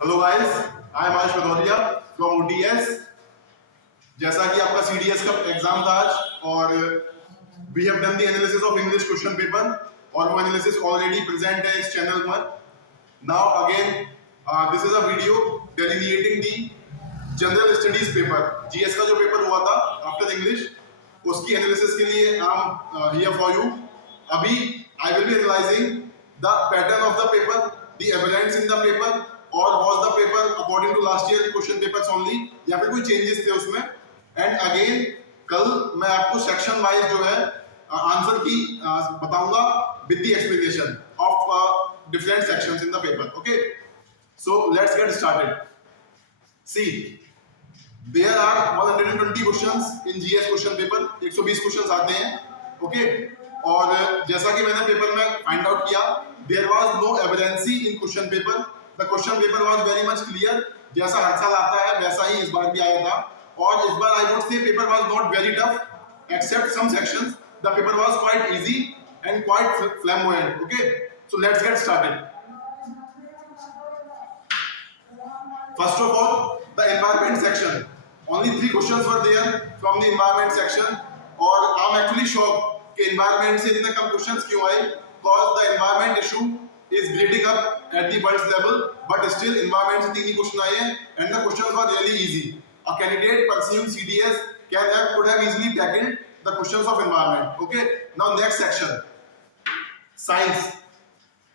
Hello guys, I am Ayush Bhadauria from OTS. जैसा कि आपका सीडीएस का एग्जाम था आज और we have done the analysis of English question paper और वो एनालिसिस ऑलरेडी प्रेजेंट है इस चैनल पर। Now again this is a video delineating the general studies paper, GS का जो पेपर हुआ था आफ्टर इंग्लिश, उसकी एनालिसिस के लिए I am here for you. अभी I will be analysing the pattern of the paper, the evidence in the paper, और was the paper according to last year question papers only या फिर कोई चेंजेस थे उसमें। एंड अगेन कल मैं आपको सेक्शन वाइज जो है आंसर की बताऊंगा with the explanation of different sections in the paper. Okay, so let's get started. See, there are 120 questions in GS question paper. 120 questions आते हैं। ओके, और जैसा कि मैंने पेपर में फाइंड आउट किया, there was no evidency in question paper. The question paper was very much clear. जैसा हर साल आता है वैसा ही इस बार भी आया था, और इस बार I would say paper was not very tough except some sections. The paper was quite easy and quite flamboyant. Okay, so let's get started. First of all, the environment section. Only 3 questions were there from the environment section, और I'm actually shocked कि environment से इतने कम questions क्यों आए, because the environment issue is bleeding up at the world's level, but still environment से 3 ही question आए हैं and the questions were really easy. A candidate pursuing CDS could have easily tackled the questions of environment. Okay, now next section, science.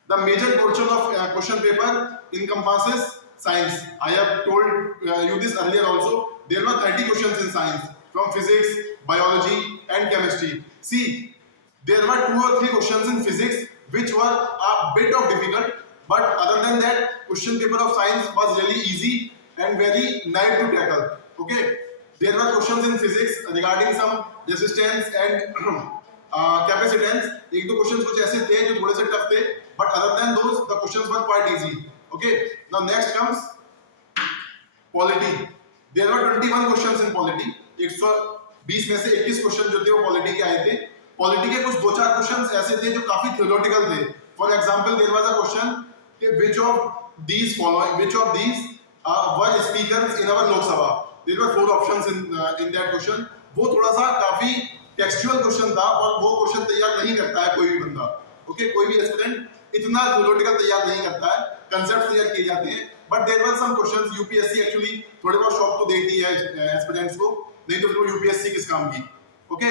The major portion of question paper encompasses science. I have told you this earlier also. There were 30 questions in science from physics, biology and chemistry. See, there were 2 or 3 questions in physics which were a bit of difficult, but other than that, question paper of science was really easy and very nice to tackle. Okay, there were questions in physics regarding some resistance and capacitance. 1-2 questions कुछ ऐसे थे जो थोड़े से टफ थे, but other than those, the questions were quite easy. Okay, now next comes polity. There were 21 questions in polity. 120 में से 21 क्वेश्चन जो थे वो पॉलिटी के आए थे। पॉलिटी के कुछ 2-4 क्वेश्चंस ऐसे थे जो काफी थियोरेटिकल थे। For example, there was a question कि which of these were speakers in our Lok Sabha. There were 4 options in that question. वो थोड़ा सा काफी टेक्सचुअल क्वेश्चन था और वो क्वेश्चन तैयार नहीं करता है कोई भी बंदा। ओके, कोई भी एस्पिरेंट इतना थियोरेटिकल तैयार नहीं करता है, कंसेप्ट तैयार किए जाते हैं। But there were some questions UPSC actually थोड़े बहुत शॉक तो देती है एस्पिरेंट्स को, नहीं तो फिर वो यूपीएससी किस काम की। ओके,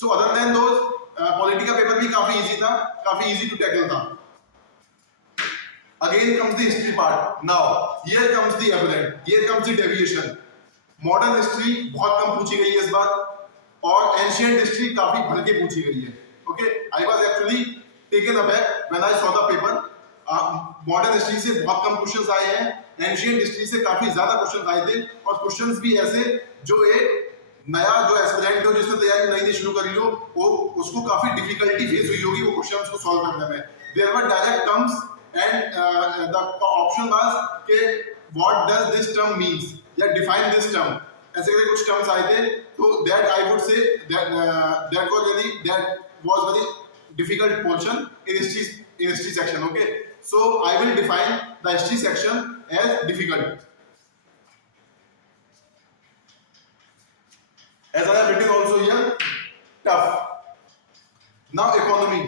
सो अदर देन दोस, पॉलिटी का पेपर भी काफी इजी था, काफी इजी टू टैकल था। Again comes the history part. Now here comes the evident, here comes the deviation. Modern history बहुत कम पूछी गई है इस बार, और एंशिएंट हिस्ट्री काफी भर के पूछी गई है। Okay, I was actually taken aback when I saw the paper. Modern history से बहुत कम क्वेश्चंस आए हैं, एंशिएंट हिस्ट्री से काफी ज्यादा क्वेश्चंस आए थे, और क्वेश्चंस भी ऐसे जो एक नया जो एस्पिरेंट हो जिसने तैयारी नई शुरू करी हो, वो उसको काफी डिफिकल्टी फेस हुई होगी वो क्वेश्चंस को सॉल्व करने में। There were direct terms and the option was कि what does this term means या डिफाइन दिस टर्म, ऐसे करके कुछ टर्म्स आए थे। तो that I would say that was very difficult portion in history section. Okay, so I will define the history section as difficult. As I have written also here, tough. Now economy.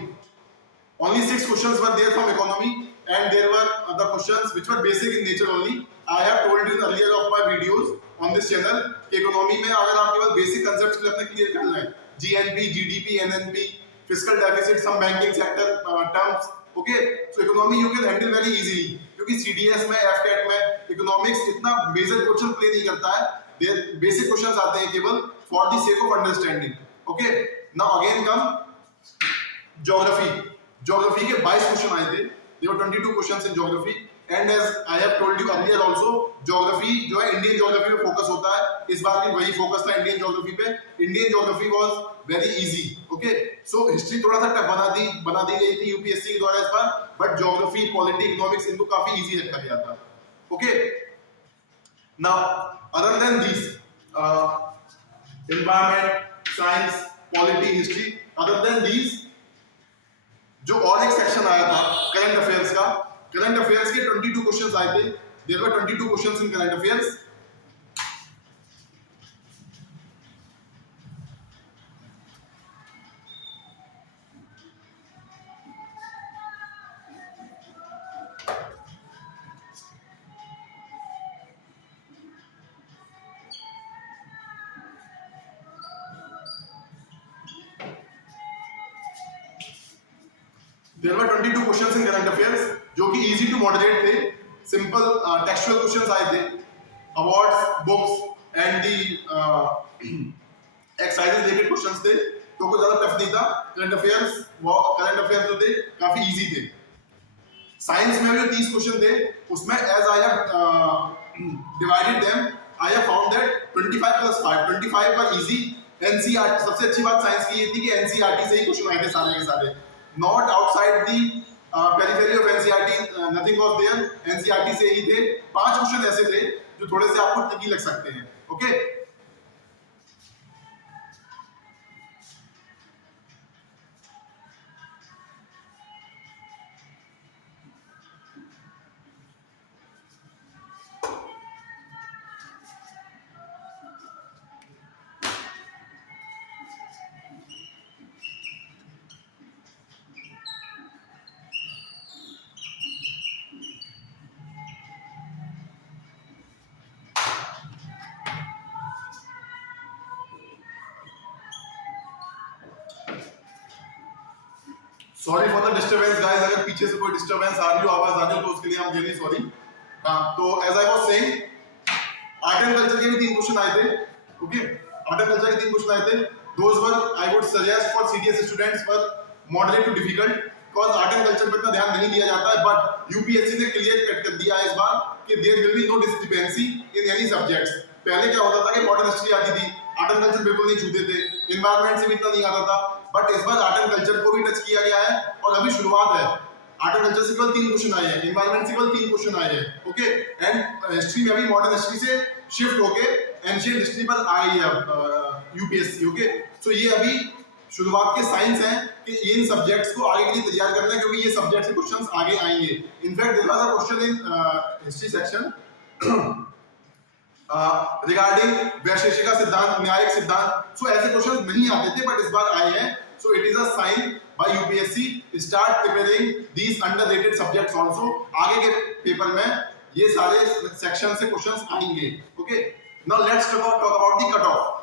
Only 6 questions were there from economy, and there were other questions which were basic in nature only. I have told you in earlier of my videos on this channel कि economy में अगर आप केवल basic concepts को अपने clear करना है, GNP, GDP, NNP, fiscal deficit, some banking sector terms. Okay, so economy you can handle very easily, क्योंकि CDS में, FCAT में economics इतना major question play नहीं करता है। There basic questions आते हैं केवल for the sake of understanding. Okay, now again come geography. Geography के 22 क्वेश्चन आए थे। There were 22 questions in geography, and as I have told you earlier also, geography जो है इंडियन ज्योग्राफी पे फोकस होता है। इस बार भी वही फोकस था इंडियन ज्योग्राफी पे। Indian geography was very easy. Okay, so history थोड़ा सा टफ बना दी गई थी यूपीएससी के द्वारा इस बार, बट ज्योग्राफी, पॉलिटी, इकोनॉमिक्स इनको काफी इजी रखा गया था। Okay, now other than this environment, science, polity, history, other than these, जो और एक सेक्शन आया था करंट अफेयर्स का, करंट अफेयर्स के 22 क्वेश्चंस आए थे। There were 22 questions in current affairs. There were 22 questions in current affairs जो कि easy to moderate थे, simple textual questions आए थे, awards, books and the exercises related questions थे, तो कोई ज़्यादा टफ नहीं था। current affairs जो थे काफी easy थे। साइंस में जो 30 क्वेश्चन थे उसमें as I have divided them, I have found that 25 plus 5, 25 were easy। NCERT सबसे अच्छी बात साइंस की ये थी कि NCERT से ही क्वेश्चन आए थे सारे के सारे, not outside the periphery of NCERT, nothing was there, NCERT से ही थे। 5 क्वेश्चन ऐसे थे जो थोड़े से आपको ट्रिकी लग सकते हैं। Okay, sorry for the disturbance guys, अगर पीछे से कोई डिस्टर्बेंस आ रही हो, आवाज आ रही हो तो उसके लिए हम रियली सॉरी। हाँ, तो as I was saying, art and culture के भी 3 क्वेश्चन आए थे। ओके, आर्ट एंड कल्चर के 3 क्वेश्चन आए थे। Those were I would suggest for CDS students for moderate to difficult, because art and culture पर इतना ध्यान नहीं दिया जाता है, बट यूपीएससी ने क्लियर कट कर दिया है इस बार कि there will be no discrepancy in any subjects. पहले क्या होता था कि मॉडर्न हिस्ट्री आती थी, आर्ट एंड कल्चर बिल्कुल नहीं छूते थे, एनवायरनमेंट से भी इतना नहीं आता था, बट इस बार आर्ट एंड कल्चर को भी टच किया गया है और अभी शुरुआत है। आर्ट एंड कल्चर से केवल 3 क्वेश्चन आए हैं, एनवायरनमेंट से केवल 3 क्वेश्चन आए हैं। ओके, एंड हिस्ट्री में अभी मॉडर्न हिस्ट्री से शिफ्ट होके एंशिएंट हिस्ट्री पर आ गई है यूपीएससी। ओके, सो ये अभी शुरुआत के साइंस हैं कि इन सब्जेक्ट्स को आगे के लिए तैयार करना है, क्योंकि ये सब्जेक्ट से क्वेश्चंस आगे आएंगे। In fact there was a question in history section regarding Vaisheshika सिद्धांत, न्यायिक सिद्धांत। सो ऐसे क्वेश्चंस नहीं आते थे, बट इस बार आए हैं। So it is a sign by UPSC, start preparing these underrated subjects also. आगे के पेपर में ये सारे सेक्शन से क्वेश्चंस आएंगे। Okay, now let's talk about the cut of.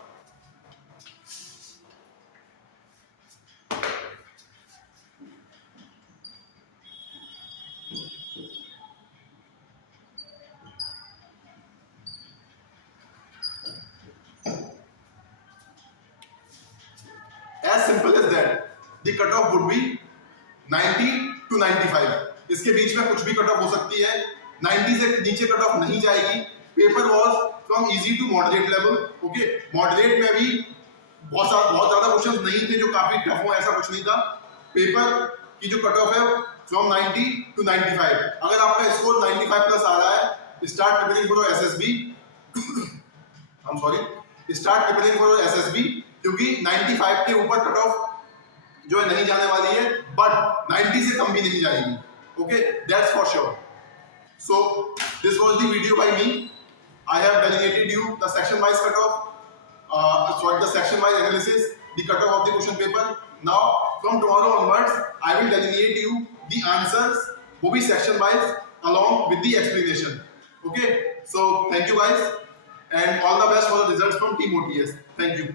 As simple as that, the cutoff would be 90 to 95। इसके बीच में कुछ भी कट ऑफ हो सकती है, 90 से नीचे कट ऑफ नहीं जाएगी। Paper was from easy to moderate level. Okay, moderate में भी बहुत ज्यादा क्वेश्चंस नहीं थे जो काफी टफ हो, ऐसा कुछ नहीं था। पेपर की जो कट ऑफ है फ्रॉम 90 टू 95। अगर आपका स्कोर 95 प्लस आ रहा है, start preparing for SSB. I am sorry, start preparing for SSB, क्योंकि 95 के ऊपर कट ऑफ जो है नहीं जाने वाली है, बट 90 से कम भी नहीं जाएगी। Okay, that's for sure. So this was the video by me. I have delegated you the section wise cut off, the section wise analysis, the cut off the question paper. Now from tomorrow onwards I will delegate you the answers, वो भी section wise along with the explanation. Okay, so thank you guys and all the best for the results from Team OTS. Thank you.